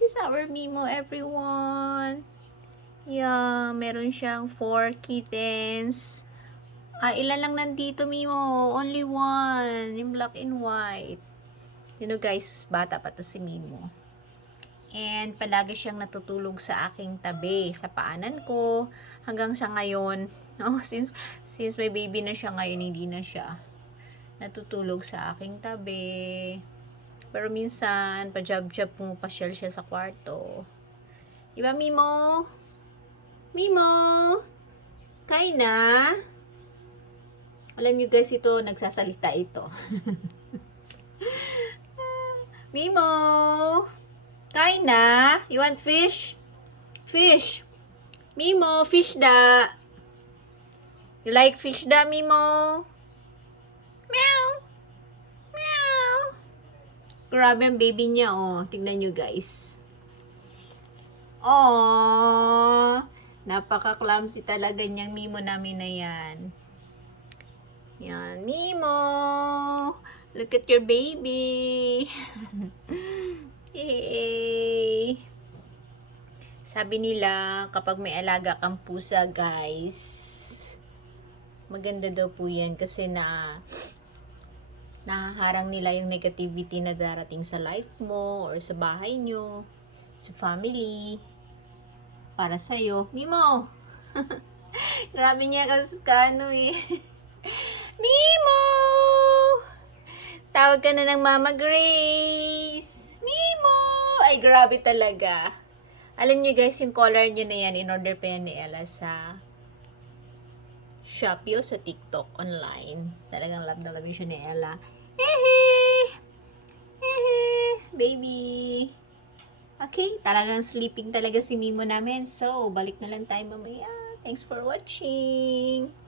This is our Mimo, everyone. Yeah, meron siyang 4 kittens. Ilan lang nandito, Mimo? Only one. Yung black and white. You know guys, bata pa to si Mimo. And palagi siyang natutulog sa aking tabi, sa paanan ko, hanggang sa ngayon. No? Since may baby na siya ngayon, hindi na siya natutulog sa aking tabi. Pero minsan, pa-job-job pumapasyal siya sa kwarto. Diba, Mimo? Mimo! Kain na? Alam nyo guys, ito, nagsasalita ito. Mimo! Kain na? You want fish? Fish! Mimo, fish da! You like fish da, Mimo? Meow! Meow! Grabe ang baby niya, oh. Tignan nyo guys. Oh, napaka-clumsy talaga niyang Mimo namin na yan. Yan, Mimo. Look at your baby. Yay. Sabi nila, kapag may alaga kang pusa, guys, maganda daw po yan kasi nahaharang nila yung negativity na darating sa life mo or sa bahay nyo, sa family, para sa'yo. Mimo! Grabe niya kasi ano eh. Mimo! Tawag ka na ng Mama Grace! Mimo! Ay, grabe talaga. Alam niyo guys, yung collar niya na yan, in-order pa yan ni Ella sa Shopee o sa TikTok online. Talagang love na love siya ni Ella. Hehe! Hehe! Baby! Okay, talagang sleeping talaga si Mimo namin. So, balik na lang tayo mamaya. Thanks for watching!